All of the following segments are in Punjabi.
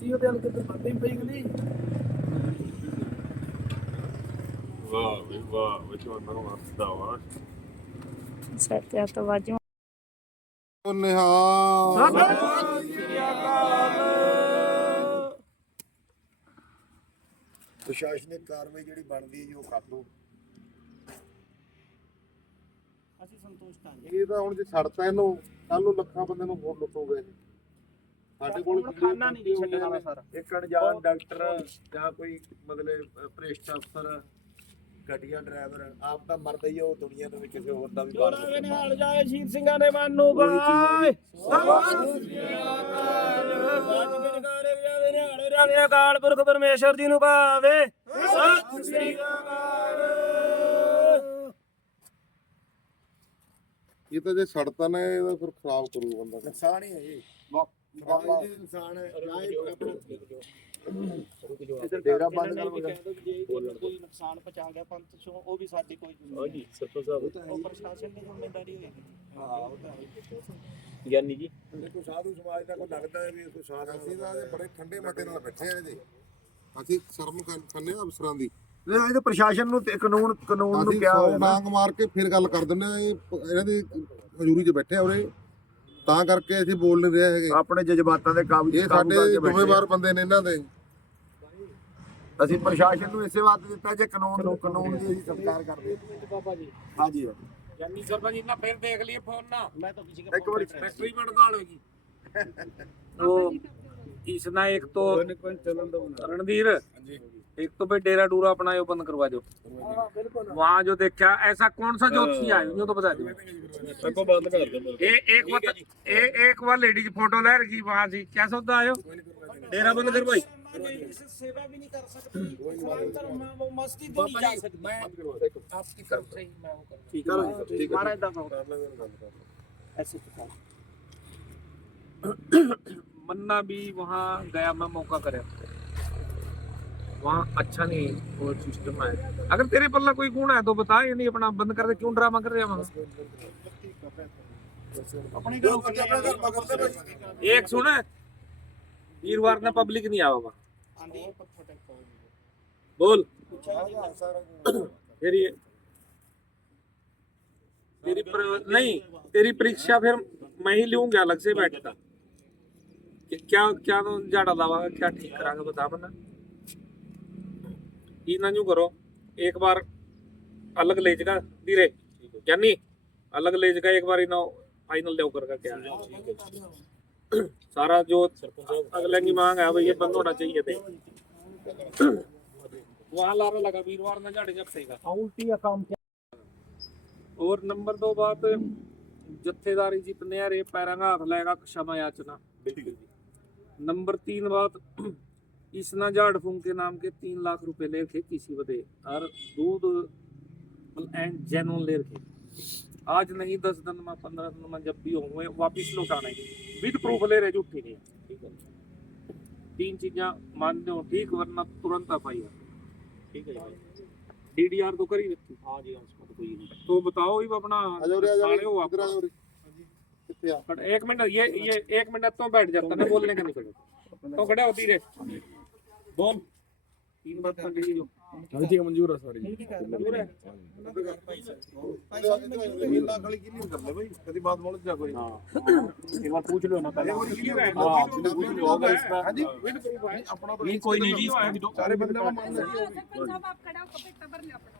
ਸੀ ਉਹਦੇ ਹਲਕੇ ਤੇ ਬੰਦੇ ਹੀ ਪਈ ਗਲੀ ਵਾਹ ਵੀ ਵਾਹ ਵਿਚੋਂ ਮੈਨੂੰ ਹੱਸਦਾ ਵਾ। ਸੱਤਿਆ ਤੋਂ ਵਾਜੂ ਨਿਹਾਲ। ਪ੍ਰਸ਼ਾਸਨਿਕ ਕਾਰਵਾਈ ਜਿਹੜੀ ਬਣਦੀ ਹੈ ਜੀ ਉਹ ਕਰ ਲਓ। ਅਸੀਂ ਸੰਤੁਸ਼ਟ ਹਾਂ ਇਹ ਤਾਂ ਹੁਣ ਜੇ ਛੱਡਤਾ ਇਹਨੂੰ ਕੱਲ ਨੂੰ ਲੱਖਾਂ ਬੰਦੇ ਨੂੰ ਹੋਰ ਲੁੱਟੋਗੇ। ਸਾਡੇ ਕੋਲ ਖਾਨਾ ਨਹੀਂ ਛੱਡਣ ਵਾਲਾ ਸਾਰਾ। ਇੱਕ ਅਣਜਾਣ ਡਾਕਟਰ ਜਾਂ ਕੋਈ ਮਤਲਬ ਭ੍ਰਿਸ਼ਟ ਅਫਸਰ ਗੱਡੀਆਂ ਡਰਾਈਵਰ ਆਪ ਤਾਂ ਮਰਦਾ ਹੀ ਉਹ ਦੁਨੀਆ ਦੇ ਵਿੱਚ ਕਿਸੇ ਹੋਰ ਦਾ ਵੀ ਜੋੜਾ ਮਰ ਵੇ ਨਿਹਾਲ ਜਾਏ ਸ਼ੀਰ ਸਿੰਘਾਂ ਦੇ ਮਨ ਨੂੰ ਬਾਏ। ਰਾਵੇ ਅਕਾਲ। ਪੁਰਖ ਪਰਮੇਸ਼ਰ ਜੀ ਨੂੰ ਭਾਵੇ। ਸਤਿ ਸ੍ਰੀ ਅਕਾਲ। ਇਹ ਤਾਂ ਜੇ ਛੱਡਤਾ ਨਾ ਇਹਦਾ ਫਿਰ ਖਰਾਬ ਕਰੂ ਬੰਦਾ। ਨੁਕਸਾਨ ਹੀ ਹੈ ਜੀ। ਸਮਾਜ ਦੇ ਇਨਸਾਨ ਹੈ ਜਾਂ ਇਹ ਡੇਰਾ ਬੰਦ ਕਰ ਕੋਈ ਨੁਕਸਾਨ ਪਹੁੰਚਾ ਗਿਆ ਪੰਥ ਚੋਂ ਉਹ ਵੀ ਸਾਡੀ ਕੋਈ ਜ਼ਿੰਮੇਵਾਰੀ ਹਾਂਜੀ ਸਰਪੰਚ ਸਾਹਿਬ ਉਹ ਪ੍ਰਸ਼ਾਸਨ ਦੀ ਜ਼ਿੰਮੇਵਾਰੀ ਹੋਏਗੀ। ਹਾਂ ਉਹ ਤਾਂ ਹੈ। ਗਿਆਨੀ ਜੀ। ਦੇਖੋ ਸਾਧੂ ਸਮਾਜ ਦਾ ਕੋਈ ਲੱਗਦਾ ਹੈ ਵੀ ਕੋਈ ਸਾਧੂ ਅਸੀਂ ਤਾਂ ਅਜੇ ਬੜੇ ਠੰਡੇ ਮਤੇ ਨਾਲ ਬੈਠੇ ਆ ਜੀ ਅਸੀਂ ਸ਼ਰਮ ਕਰ- ਕਰਨੇ ਆ ਅਫਸਰਾਂ ਦੀ। ਨਹੀਂ ਇਹ ਤਾਂ ਪ੍ਰਸ਼ਾਸਨ ਨੂੰ ਤੇ ਕਾਨੂੰਨ ਕਾਨੂੰਨ ਨੂੰ ਕਿਹਾ ਹੋਇਆ ਨਾ। ਮਾਰ ਕੇ ਫਿਰ ਗੱਲ ਕਰ ਦਿੰਦੇ ਆ ਇਹ ਇਹਨਾਂ ਦੀ ਹਜ਼ੂਰੀ 'ਚ ਬੈਠੇ ਆ ਉਰੇ। ਤਾਂ ਕਰਕੇ ਅਸੀਂ ਬੋਲ ਨਹੀਂ ਰਹੇ ਹੈਗੇ ਆਪਣੇ ਜਜ਼ਬਾਤਾਂ ਦੇ ਕਾਬੂ ਇਹ ਕਾਬੂ ਸਾਡੇ ਕਰਕੇ ਬੈਠੇ ਆ। ਜ਼ਿੰਮੇਵਾਰ ਬੰਦੇ ਨੇ ਇਹਨਾਂ ਦੇ ਅਸੀਂ ਪ੍ਰਸ਼ਾਸਨ ਨੂੰ ਇਸੇ ਵਾਸਤੇ ਦਿੱਤਾ ਜੇ ਕਾਨੂੰਨ ਨੂੰ ਕਾਨੂੰਨ ਦੀ ਅਸੀਂ ਸਤਿਕਾਰ ਕਰਦੇ ਬਾਬਾ ਜੀ ਹਾਂਜੀ ਗਿਆਨੀ ਸਰਪੰਚ ਜੀ ਨਾ ਫਿਰ ਦੇਖ ਲਈਏ ਫੋਨ ਨਾ ਮੈਂ ਤਾਂ ਕਿਸੇ ਇੱਕ ਵਾਰੀ फैक्ट्री में डाल होगी तो इसना एक तो रणधीर एक तो भाई डेरा डूरा अपना ये बंद करवा दो वहाँ जो देखा ऐसा कौन सा ज्योतिषी आया यूं तो बता दो ए, एक वत, ए, एक बार लेडीज फोटो ले रखी वहाँ जी क्या सौदा आयो डेरा बंद करवाई सेवा भी नहीं कर सकती मस्ती भी नहीं जा सकती मैं आपकी तरफ से ही मैं वो करूंगा ठीक है हमारा इधर ऐसे मन्ना भी वहाँ गया मैं मौका करे वहाँ अच्छा नहीं वो सिस्टम है अगर तेरे पल्ला कोई गुण है तो बता ये नहीं अपना बंद कर दे क्यों ड्रामा कर रहे हैं वहाँ अपने गांव का एक सुने वीरवार ने पब्लिक नहीं आवा वहाँ आंधी बोल फिर ये तेरी पर, नहीं तेरी परीक्षा फिर मैं ही लूंगा अलग से बैठता कि- क्या क्या तो जाड़ा लावा क्या ठीक करांगे बता मना ये ना यूं करो एक बार अलग ले जगा धीरे यानी अलग ले जगा एक बार इनो फाइनल दे कर का क्या है सारा जो अगले की मांग है भाई ये बंद होना चाहिए थे वहाँ लारा लगा वीरवार ना झाड़े जब सेगा उल्टी का काम क्या और नंबर दो बात जत्थेदारी जितने रे पैरा का हाथ लेगा क्षमा याचना नंबर तीन बात इसना झाड़ फूंक के नाम के तीन लाख रुपए ले रखे किसी बदे और दूध एंड जेनुअन ले रखे आज नहीं दस दिन में पंद्रह दिन में जब भी होंगे वापिस लौटाने विद प्रूफ ले रहे झूठी नहीं ठीक है तीन चीज़ा मानते हो ठीक वरना तुरंत आप आई ठीक है डी डी आर तो कर ही रखी हाँ जी उसका तो कोई नहीं तो बताओ ही अपना सारे हो आप एक मिनट ये ये एक मिनट तो बैठ जाता ना बोलने का नहीं पड़ेगा तो खड़े हो धीरे बोल तीन बात कर लीजिए ठीक है मंजूर है सारी मंजूर है कभी बात बोल जा कोई एक बार पूछ लो ना पहले हां पूछ लो होगा इसका हां जी वेट करो भाई अपना तो नहीं कोई नहीं जी सारे बंदे को मान लो आप खड़ा हो कभी खबर नहीं अपना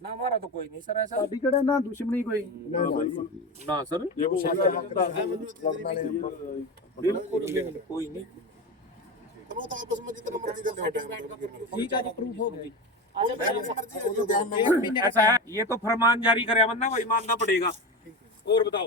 ਨਾ ਮਾਰਾ ਤਾਂ ਕੋਈ ਨਹੀਂ ਸਰ ਐਸਾ ਸਾਡੀ ਕਿਹੜਾ ਨਾ ਦੁਸ਼ਮਣੀ ਕੋਈ? ਨਾ ਨਾ ਸਰ। ਇਹ ਤਾਂ ਆਪਸ ਵਿੱਚ ਜਿੰਨਾ ਮਰਜ਼ੀ ਗੱਲ ਹੋ ਠੀਕ ਆ ਜੀ ਪ੍ਰੂਫ ਹੋ ਗਈ ऐसा है ये तो फरमान जारी करे अमन ना वही मानना पड़ेगा और बताओ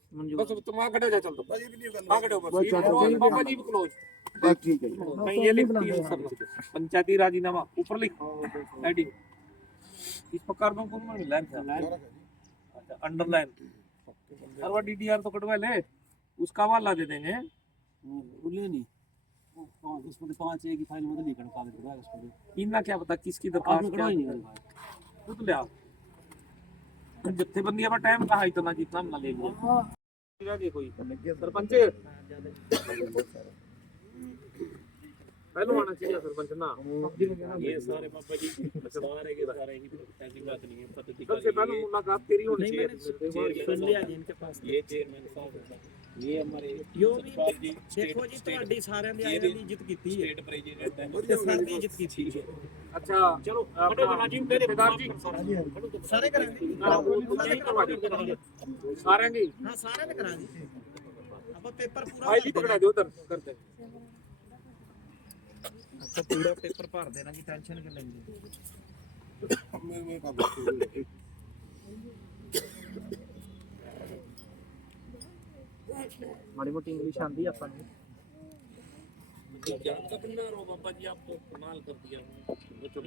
बस तुम वहाँ खड़े हो जाओ चल दो वहाँ खड़े हो बस ये और बाबा जी भी क्लोज बस ठीक है नहीं ये लिख दिया सब पंचायती राजीनामा ऊपर लिख हेडिंग इस प्रकार में कौन मिला है अंडरलाइन हर बार डीडीआर तो कटवा ले उसका हवाला दे देंगे बोलिए नहीं उसमें पांच एक फाइल में नहीं कटवा देगा उसमें इनका क्या पता किसकी दरखास्त क्या नहीं खुद ले आओ जत्थेबंदियां पर टाइम कहा इतना जितना ना ले लिया सरपंच पहले आना चाहिए सरपंच ना ये सारे बाबा जी सारे के सारे ही ऐसी बात नहीं है पद्धति सबसे पहले मुलाकात तेरी होनी चाहिए ਸੁਣ ਲਿਆ ਜੀ ਇਨਕੇ ਪਾਸ ये चेयरमैन साहब ये हमारे यो भी सतपाल जी ਦੇਖੋ ਜੀ ਤੁਹਾਡੀ ਸਾਰਿਆਂ ਦੀ ਆਇਆਂ ਦੀ ਇੱਜ਼ਤ ਕੀਤੀ ਹੈ स्टेट प्रेसिडेंट है ਤੇ ਸਾਰਿਆਂ ਦੀ ਇੱਜ਼ਤ ਕੀਤੀ ਹੈ अच्छा चलो अपना राजीव मेरे ठेकेदार जी ਸਾਰੇ ਕਰਾਂਗੇ यही करवा दो सारे की ਹਾਂ ਸਾਰਿਆਂ ਨੇ ਕਰਾਂਗੇ ਆਪਾਂ ਪੇਪਰ ਪੂਰਾ फाइल ही पकड़ा दो उधर करते ਆਪਾਂ ਪੂਰਾ ਪੇਪਰ ਭਰ ਦੇਣਾ ਜੀ ਟੈਨਸ਼ਨ ਕਿ ਲੈਂਦੇ ਮੈਂ ਮੈਂ ਕਰ ਦਿੱਤੀ ਮਾੜੀ ਮੋਟੀ ਇੰਗਲਿਸ਼ ਆਂਦੀ ਆਪਾਂ ਨੂੰ जान का बंदा रो बाबा जी आपको कमाल कर दिया स्पेशल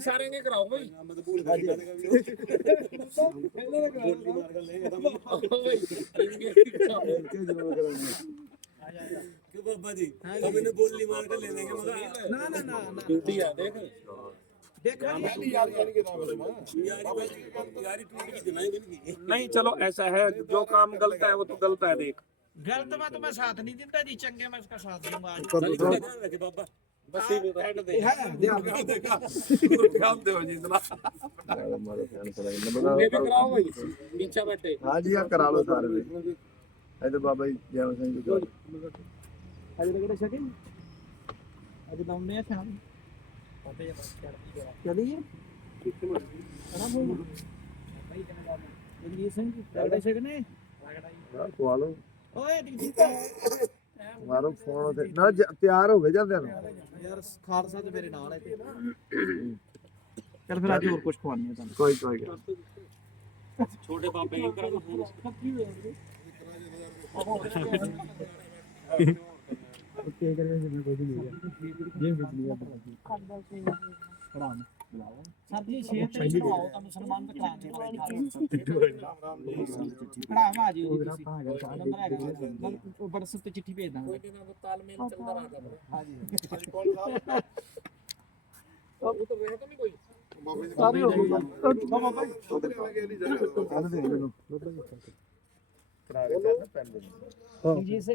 ਸਾਰੇ ਨੇ ਕਰਾਓ ਬਈ ਕਿਉਂ ਬਾਬਾ ਜੀ? ਹਮਨੇ ਬੋਲੀ ਮਾਰ ਕੇ ਲੈ ਲੈਂਗੇ ਮਗਾ। ਨਾ ਨਾ ਨਾ ਡਿਊਟੀ ਆ ਦੇਖ। ਦੇਖੋ ਜੀ ਨਹੀਂ ਚਲੋ ऐसा है जो काम गलत है वो तो गलत है देख ਗਲਤ ਮੈਂ ਤਾਂ ਮੈਂ ਸਾਥ ਨਹੀਂ ਦਿੰਦਾ ਜੀ ਚੰਗੇ ਮੈਂ ਇਸਕਾ ਸਾਥ ਦੂੰਗਾ ਅੱਜ। हाँ जी आप करा लो सारे भी ਇਹ ਤਾਂ ਬਾਬਾ ਜੀ ਜੈਮ ਸਿੰਘ ਜੀ ਅੱਜ ਕਿਹੜਾ ਸ਼ਕੀਨ ਅੱਜ ਲਾਉਂਦੇ ਆ ਸ਼ਾਮ। ਚਲੀਏ ਕਰਾਂ। ਖਵਾ ਲਓ। ਓਏ ਮਾਰੋ ਫੋਨ ਤੇ ਨਾ ਜ- ਤਿਆਰ ਹੋ ਗਏ ਜਾਂਦੇ ਨੂੰ। ਯਾਰ ਖਾਲਸਾ ਤੇ ਮੇਰੇ ਨਾਲ ਹੈ ਚੱਲ ਫਿਰ ਅੱਜ ਹੋਰ ਕੁਝ ਖਵਾਉਂਦੇ ਆ ਤੁਹਾਨੂੰ। ਕੋਈ ਕੋਈ ਗੱਲ ਨੀ। ਉੱਤੇ ਕਰਕੇ ਜਿੰਨਾ ਕੁਝ ਨਹੀਂ ਹੈ। ਜੇ ਵਿੱਚ ਨਹੀਂ ਹੈ ਪੜਾਉਣ ਸਰ ਜੀ ਸ਼ੇਰ ਤੇ ਪੜਾਓ ਤੁਹਾਨੂੰ ਸਨਮਾਨ ਤਾਂ ਕਰਾਂਗੇ ਪੜਾਵਾ ਆ ਜੀ ਤੁਸੀਂ ਨੰਬਰ ਹੈਗਾ ਉਹ WhatsApp ਤੇ ਚਿੱਠੀ ਭੇਜ ਦਾਂਗੇ ਇਹਦੇ ਨਾਲ ਤਾਲਮੇਲ ਚੱਲਦਾ ਰਹਦਾ ਹਾਂ ਜੀ ਕੌਣ ਸਾਹਿਬ ਉਹ ਤਾਂ ਰਹਿ ਤਾਂ ਨਹੀਂ ਕੋਈ ਸਾਰੇ ਹੋ ਗਏ ਮਾਮਾ ਭਾਈ ਉਧਰ ਆ ਗਿਆ ਨਹੀਂ ਜਾ ਰਿਹਾ ਦੇ ਮੈਨੂੰ ਕਰਾ ਕੇ ਪੈਨ ਦੇ ਜੀ ਸਹੀ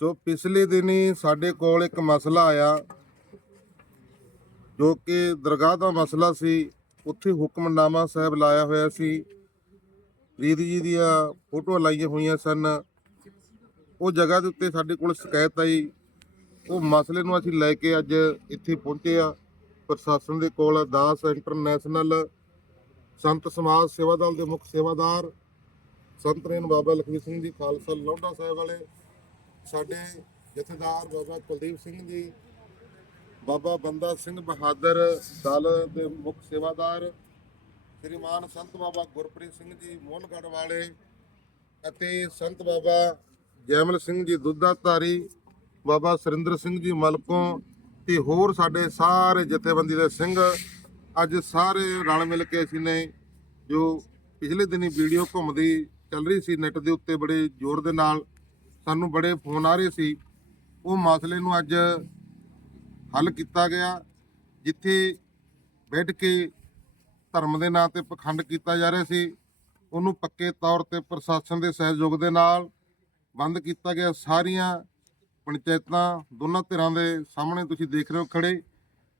ਜੋ ਪਿਛਲੇ ਦਿਨੀ ਸਾਡੇ ਕੋਲ ਇੱਕ ਮਸਲਾ ਆਇਆ, ਜੋ ਕਿ ਦਰਗਾਹ ਦਾ ਮਸਲਾ ਸੀ, ਉੱਥੇ ਹੁਕਮਨਾਮਾ ਸਾਹਿਬ ਲਾਇਆ ਹੋਇਆ ਸੀ। ਰੀਤ ਜੀ ਦੀਆਂ ਫੋਟੋਆਂ ਲਾਈਆਂ ਹੋਈਆਂ ਸਨ। ਉਹ ਜਗ੍ਹਾ ਦੇ ਉੱਤੇ ਸਾਡੇ ਕੋਲ ਸ਼ਿਕਾਇਤ ਆਈ। ਉਹ ਮਸਲੇ ਨੂੰ ਅਸੀਂ ਲੈ ਕੇ ਅੱਜ ਇੱਥੇ ਪਹੁੰਚੇ ਆ ਪ੍ਰਸ਼ਾਸਨ ਦੇ ਕੋਲ ਦਾਸ ਇੰਟਰਨੈਸ਼ਨਲ ਸੰਤ ਸਮਾਜ ਸੇਵਾ ਦਲ ਦੇ ਮੁੱਖ ਸੇਵਾਦਾਰ ਸੰਤ ਰੇਨ ਬਾਬਾ ਲਖਵੀਰ ਸਿੰਘ ਜੀ, ਖਾਲਸਾ ਲੋਢਾ ਸਾਹਿਬ ਵਾਲੇ ਸਾਡੇ ਜਥੇਦਾਰ ਬਾਬਾ ਕੁਲਦੀਪ ਸਿੰਘ ਜੀ, ਬਾਬਾ ਬੰਦਾ ਸਿੰਘ ਬਹਾਦਰ ਦਲ ਦੇ ਮੁੱਖ ਸੇਵਾਦਾਰ, ਸ੍ਰੀਮਾਨ ਸੰਤ ਬਾਬਾ ਗੁਰਪ੍ਰੀਤ ਸਿੰਘ ਜੀ ਮੋਹਨਗੜ੍ਹ ਵਾਲੇ ਅਤੇ ਸੰਤ ਬਾਬਾ ਜੈਮਲ ਸਿੰਘ ਜੀ ਦੁੱਧਾਧਾਰੀ, ਬਾਬਾ ਸੁਰਿੰਦਰ ਸਿੰਘ ਜੀ ਮਲਕੋਂ ਤੇ ਹੋਰ ਸਾਡੇ ਸਾਰੇ ਜਥੇਬੰਦੀ ਦੇ ਸਿੰਘ, ਅੱਜ ਸਾਰੇ ਰਲ ਮਿਲ ਕੇ ਅਸੀਂ ਨੇ ਜੋ ਪਿਛਲੇ ਦਿਨੀ ਵੀਡੀਓ ਘੁੰਮਦੀ ਚੱਲ ਰਹੀ ਸੀ, ਨੈਟ ਦੇ ਉੱਤੇ ਬੜੇ ਜ਼ੋਰ ਦੇ ਨਾਲ ਸਾਨੂੰ ਬੜੇ ਫੋਨ ਆ ਰਹੇ ਸੀ। ਉਹ ਮਸਲੇ ਨੂੰ ਅੱਜ ਹੱਲ ਕੀਤਾ ਗਿਆ, ਜਿੱਥੇ ਬੈਠ ਕੇ ਧਰਮ ਦੇ ਨਾਂ ਤੇ ਪਖੰਡ ਕੀਤਾ ਜਾ ਰਿਹਾ ਸੀ। ਉਹਨੂੰ ਪੱਕੇ ਤੌਰ ਤੇ ਪ੍ਰਸ਼ਾਸਨ ਦੇ ਸਹਿਯੋਗ ਦੇ ਨਾਲ ਬੰਦ ਕੀਤਾ ਗਿਆ। ਸਾਰੀਆਂ ਪੰਚਾਇਤਾਂ ਦੋਨਾਂ ਧਿਰਾਂ ਦੇ ਸਾਹਮਣੇ ਤੁਸੀਂ ਦੇਖ ਰਹੇ ਹੋ ਖੜੇ।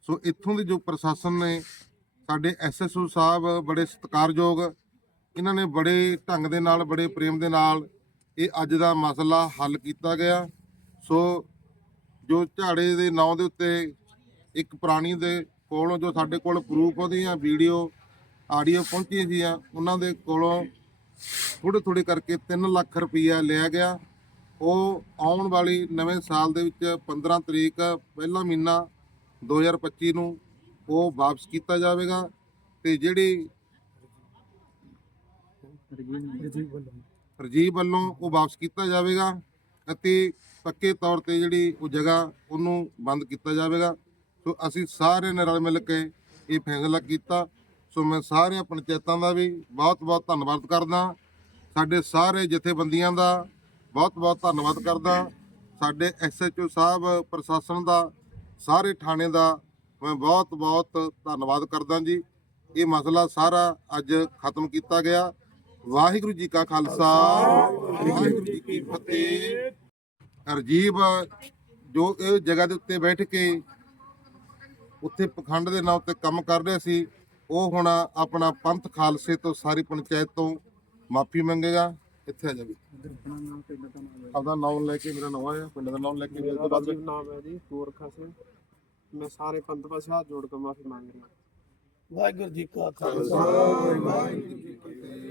ਸੋ ਇੱਥੋਂ ਦੇ ਜੋ ਪ੍ਰਸ਼ਾਸਨ ਨੇ, ਸਾਡੇ ਐਸਐਸਓ ਸਾਹਿਬ ਬੜੇ ਸਤਿਕਾਰਯੋਗ, ਇਹਨਾਂ ਨੇ ਬੜੇ ਢੰਗ ਦੇ ਨਾਲ, ਬੜੇ ਪ੍ਰੇਮ ਦੇ ਨਾਲ ਇਹ ਅੱਜ ਦਾ ਮਸਲਾ ਹੱਲ ਕੀਤਾ ਗਿਆ। ਸੋ ਜੋ ਝਾੜੇ ਦੇ ਨਾਂ ਦੇ ਉੱਤੇ ਇੱਕ ਪ੍ਰਾਣੀ ਦੇ ਕੋਲੋਂ ਜੋ ਸਾਡੇ ਕੋਲ ਪ੍ਰੂਫ ਉਹਦੀਆਂ ਵੀਡੀਓ ਆਡੀਓ ਪਹੁੰਚੀ ਸੀ ਆ ਉਹਨਾਂ ਦੇ ਕੋਲੋਂ ਥੋੜੇ ਥੋੜੇ ਕਰਕੇ 3 ਲੱਖ ਰੁਪਈਆ ਲਿਆ ਗਿਆ। ਉਹ ਆਉਣ ਵਾਲੀ ਨਵੇਂ ਸਾਲ ਦੇ ਵਿੱਚ 15 ਤਰੀਕ ਪਹਿਲਾ ਮਹੀਨਾ 2025 ਨੂੰ ਉਹ ਵਾਪਸ ਕੀਤਾ ਜਾਵੇਗਾ ਤੇ ਜਿਹੜੀ ਰਜੀਵ ਵੱਲੋਂ ਉਹ ਵਾਪਸ ਕੀਤਾ ਜਾਵੇਗਾ ਅਤੇ ਪੱਕੇ ਤੌਰ ਤੇ ਜਿਹੜੀ ਉਹ ਜਗ੍ਹਾ ਉਹਨੂੰ ਬੰਦ ਕੀਤਾ ਜਾਵੇਗਾ। ਸੋ ਅਸੀਂ ਸਾਰੇ ਨੇ ਰਲ ਮਿਲ ਕੇ ਇਹ ਫੈਸਲਾ ਕੀਤਾ। ਸੋ ਮੈਂ ਸਾਰੀਆਂ ਪੰਚਾਇਤਾਂ ਦਾ ਵੀ ਬਹੁਤ ਬਹੁਤ ਧੰਨਵਾਦ ਕਰਦਾ। ਸਾਡੇ ਸਾਰੇ ਜਥੇਬੰਦੀਆਂ ਦਾ ਬਹੁਤ ਬਹੁਤ ਧੰਨਵਾਦ ਕਰਦਾ। ਸਾਡੇ ਐਸਐਚਓ ਸਾਹਿਬ, ਪ੍ਰਸ਼ਾਸਨ ਦਾ, ਸਾਰੇ ਥਾਣੇ ਦਾ ਮੈਂ ਬਹੁਤ ਬਹੁਤ ਧੰਨਵਾਦ ਕਰਦਾ ਜੀ। ਇਹ ਮਸਲਾ ਸਾਰਾ ਅੱਜ ਖਤਮ ਕੀਤਾ ਗਿਆ। ਵਾਹਿਗੁਰੂ ਜੀ ਕਾ ਖਾਲਸਾ ਵਾਹਿਗੁਰੂ ਜੀ ਕੀ ਫਤਿਹ। ਅਰਜੀਬ ਜੋ ਇਹ ਜਗ੍ਹਾ ਦੇ ਉੱਤੇ ਬੈਠ ਕੇ ਉੱਥੇ ਪਖੰਡ ਦੇ ਨਾਂ ਉੱਤੇ ਕੰਮ ਕਰ ਰਿਹਾ ਸੀ ਉਹ ਹੁਣ ਆਪਣਾ ਪੰਥ ਖਾਲਸੇ ਤੋਂ ਸਾਰੀ ਪੰਚਾਇਤ ਤੋਂ ਮਾਫੀ ਮੰਗੇਗਾ। ਇੱਥੇ ਆ ਜਾਵੇ ਆਪਦਾ ਨਾਮ ਲੈ ਕੇ ਮੇਰਾ ਨਵਾਂ ਆ ਪਿੰਡ ਦਾ ਨਾਮ ਲੈ ਕੇ ਮੇਰੇ ਤੋਂ ਬਾਅਦ। ਨਾਮ ਹੈ ਜੀ ਗੋਰਖਾ ਸਿੰਘ। ਮੈਂ ਸਾਰੇ ਪੰਥ ਪਾਸੇ ਹੱਥ ਜੋੜ ਕੇ ਮਾਫੀ ਮੰਗ ਰਿਹਾ। ਵਾਹਿਗੁਰੂ ਜੀ ਕਾ ਖਾਲਸਾ। ਵਾਹਿਗੁਰੂ ਜੀ ਕੀ ਫਤਿਹ।